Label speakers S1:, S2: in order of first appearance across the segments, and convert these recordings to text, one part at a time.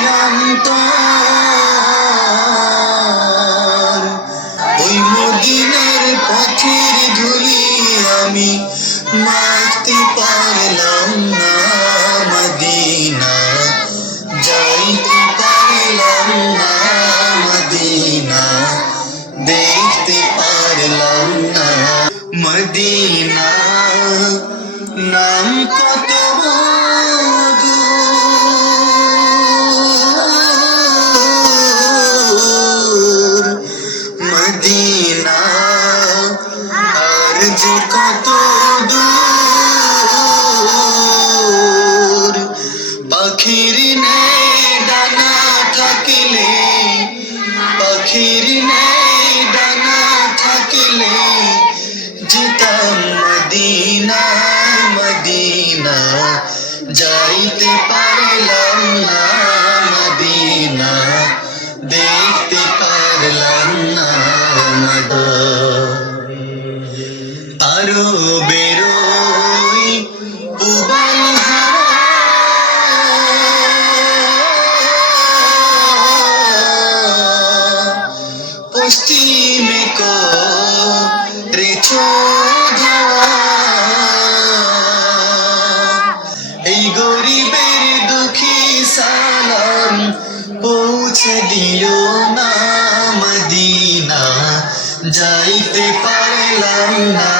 S1: কেড়েছিলাম তার ওই মদিনার আমি মাখতে পারলাম না, মদিনা। যাইতে পারলাম না, মদিনা। দেখতে পারলাম না, মদিনা। নাম কত মধুর যে কত দূর? পাখির ডানা থাকিলে পাখির নেই আরও বেরোই উবাল পশ্চিমে কো এই গরিবের দুঃখী সালাম পৌঁছে দিও না, মদিনা। যাইতে পারলাম না।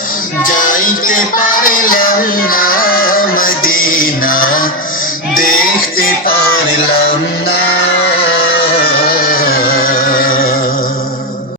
S1: যাইতে পারিলাম না।